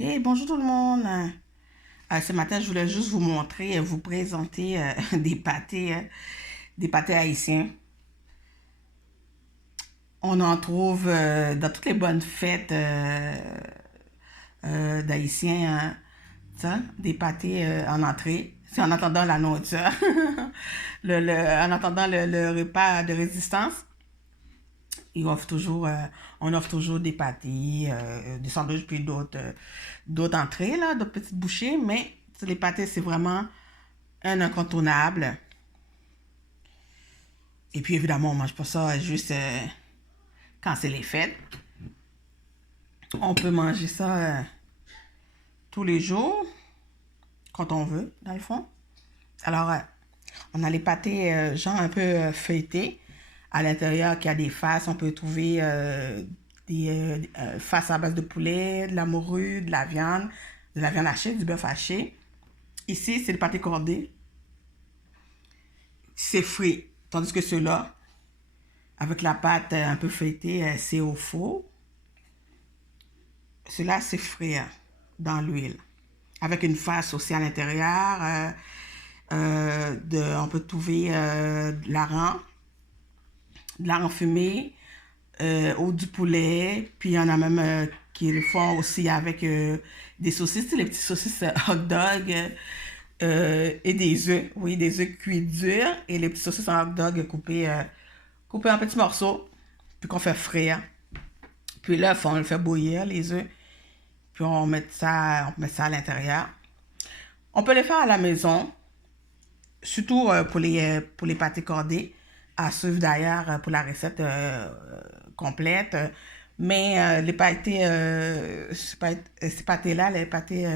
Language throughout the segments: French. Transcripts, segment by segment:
Hey, bonjour tout le monde. Ce matin, je voulais juste vous montrer, vous présenter des pâtés haïtiens. On en trouve dans toutes les bonnes fêtes d'haïtiens, hein, ça, des pâtés en entrée. C'est en attendant la nourriture, en attendant le repas de résistance. On offre toujours des pâtés, des sandwichs, puis d'autres entrées, là, d'autres petites bouchées, mais les pâtés, c'est vraiment un incontournable. Et puis, évidemment, on mange pas ça juste quand c'est les fêtes. On peut manger ça tous les jours, quand on veut, dans le fond. Alors, on a les pâtés, genre un peu feuilletés. À l'intérieur, qui a des faces, on peut trouver des faces à base de poulet, de la morue, de la viande hachée, du bœuf haché. Ici, c'est le pâté cordé. C'est frit. Tandis que ceux-là, avec la pâte un peu feuilletée, c'est au four. Ceux-là, c'est frit dans l'huile. Avec une face aussi à l'intérieur. On peut trouver de l'aran fumé ou du poulet. Puis il y en a même qui le font aussi avec des saucisses, les petites saucisses hot dog et des œufs. Oui, des œufs cuits durs et les petites saucisses en hot dog coupées en petits morceaux. Puis qu'on fait frire. Puis l'œuf, on le fait bouillir, les œufs. Puis on met ça à l'intérieur. On peut les faire à la maison, surtout pour les pâtés cordés, à suivre d'ailleurs pour la recette complète. Mais les pâtés, ces pâtés-là, les pâtés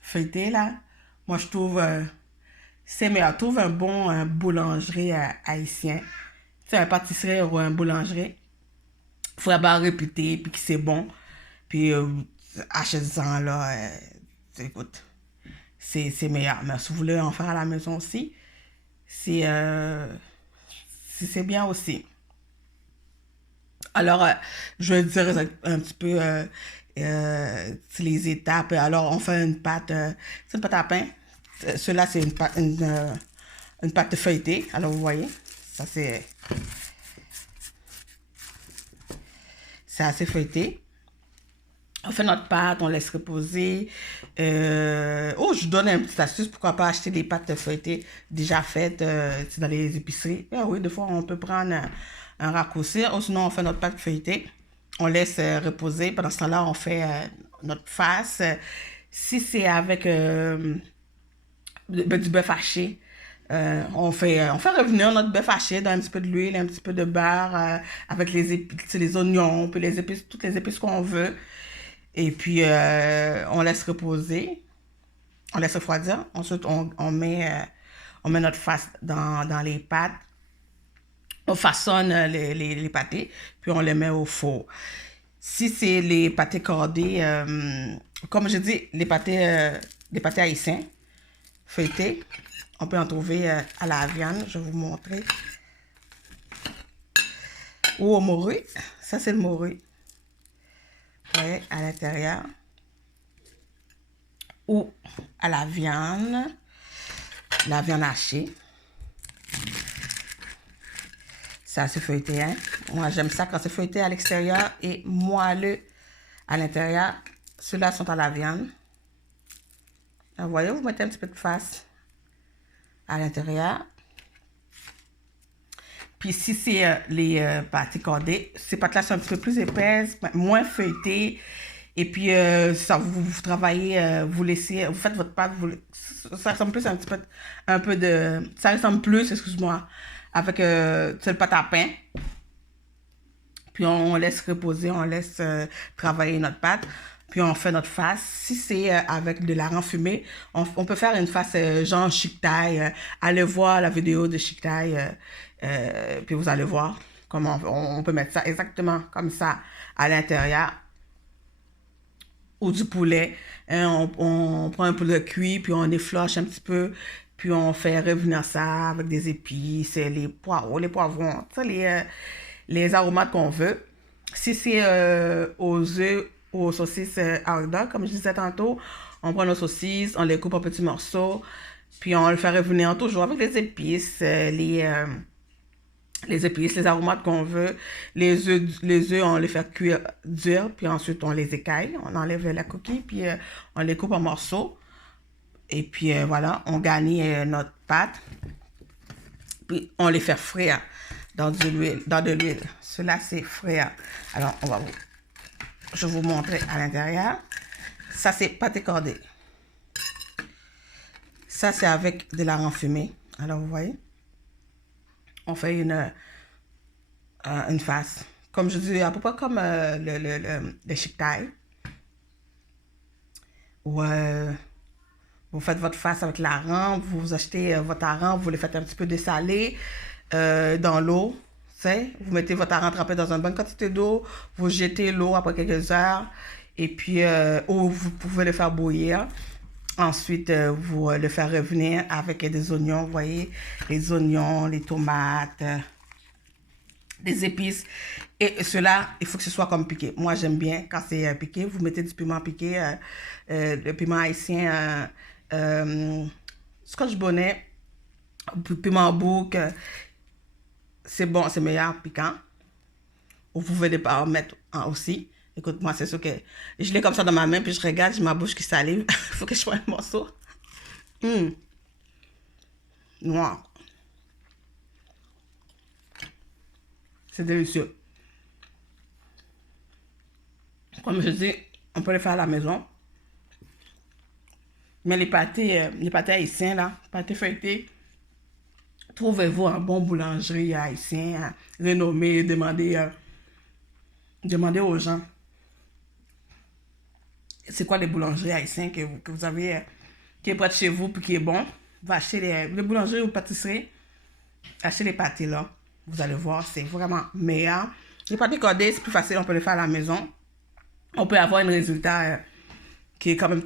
feuilletés, là, moi je trouve c'est meilleur. Je trouve un bon boulangerie haïtien. C'est un pâtisserie ou un boulangerie. Il faut d'abord réputer, puis que c'est bon. Puis achète-en là. Écoute, c'est meilleur. Mais si vous voulez en faire à la maison aussi, c'est bien aussi. Alors, je vais dire un petit peu les étapes. Alors, on fait une pâte, c'est une pâte à pain. Cela, c'est une pâte feuilletée. Alors, vous voyez, ça c'est assez feuilleté. On fait notre pâte, on laisse reposer. Je vous donne une petite astuce. Pourquoi pas acheter des pâtes feuilletées déjà faites dans les épiceries. Ah oui, des fois, on peut prendre un raccourci. Ou sinon, on fait notre pâte feuilletée. On laisse reposer. Pendant ce temps-là, on fait notre face. Si c'est avec du bœuf haché, on fait revenir notre bœuf haché dans un petit peu de l'huile, un petit peu de beurre, avec les épices, les oignons, puis les épices, toutes les épices qu'on veut. Et puis, on laisse reposer. On laisse refroidir. Ensuite, on met notre face dans les pâtes. On façonne les pâtés, puis on les met au four. Si c'est les pâtés cordés, comme je dis, les pâtés haïtiens feuilletés, on peut en trouver à la viande. Je vais vous montrer. Ou au morue. Ça, c'est le morue. Ouais, à l'intérieur. Ou à la viande hachée. Ça, c'est feuilleté, hein. Moi, j'aime ça quand c'est feuilleté à l'extérieur et moelleux à l'intérieur. Ceux-là sont à la viande. Vous voyez, vous mettez un petit peu de face à l'intérieur. Puis si c'est les pâtés cordés, ces pâtes-là sont un petit peu plus épaisses, moins feuilletées. Et puis, ça, vous travaillez, vous faites votre pâte, ça ressemble plus ça ressemble plus, excuse-moi, avec le pâte à pain. Puis on laisse reposer, on laisse travailler notre pâte. Puis on fait notre face. Si c'est avec de l'aran fumé, on peut faire une face genre chic taille. Allez voir la vidéo de chic taille. Puis vous allez voir comment on peut mettre ça exactement comme ça à l'intérieur. Ou du poulet. Hein, on prend un poulet cuit, puis on effiloche un petit peu. Puis on fait revenir ça avec des épices, les poireaux, les poivrons, ça, les aromates qu'on veut. Si c'est aux œufs aux saucisses hot dog, comme je disais tantôt. On prend nos saucisses, on les coupe en petits morceaux, puis on le fait revenir toujours avec les épices, les aromates qu'on veut. Les œufs, on les fait cuire durs, puis ensuite on les écaille, on enlève la coquille, puis on les coupe en morceaux. Et puis voilà, on garnit notre pâte, puis on les fait frire dans de l'huile. Cela c'est frire. Alors je vais vous montrer à l'intérieur. Ça c'est pâté cordé. Ça c'est avec de la renfumée. Alors vous voyez, on fait une face. Comme je dis, à peu près comme le chip thai. Ou vous faites votre face avec l'arran, vous achetez votre hareng, vous le faites un petit peu dessaler dans l'eau. Vous mettez votre hareng trempé dans une bonne quantité d'eau, vous jetez l'eau après quelques heures, et puis ou vous pouvez le faire bouillir. Ensuite, vous le faire revenir avec des oignons, vous voyez, les oignons, les tomates, des épices. Et cela, il faut que ce soit comme piqué. Moi, j'aime bien quand c'est piqué. Vous mettez du piment piqué, le piment haïtien, scotch bonnet, piment bouc. C'est bon, c'est meilleur piquant. Vous pouvez les pas mettre aussi. Écoute, moi, c'est sûr que je l'ai comme ça dans ma main, puis je regarde, j'ai ma bouche qui salive. Il faut que je prenne un morceau. Noir. C'est délicieux. Comme je dis, on peut le faire à la maison. Mais les pâtés haïtiens, là, pâtés feuilletés, trouvez-vous un bon boulangerie haïtien, renommé, demandez aux gens. C'est quoi les boulangeries haïtiennes que vous avez, qui est près de chez vous, puis qui est bon. Vous achetez les boulangeries ou pâtisseries, achetez les pâtés là. Vous allez voir, c'est vraiment meilleur. Les pâtés cordés, c'est plus facile, on peut les faire à la maison. On peut avoir un résultat qui est quand même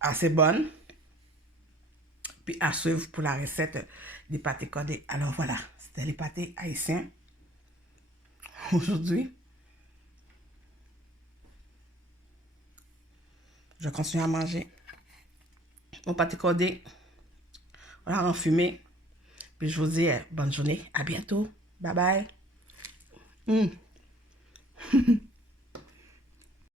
assez bonne. Puis à suivre pour la recette des pâtés cordés. Alors voilà, c'était les pâtés haïtiens aujourd'hui. Je continue à manger mon pâté cordé. On l'a enfumé. Puis je vous dis bonne journée. À bientôt. Bye bye.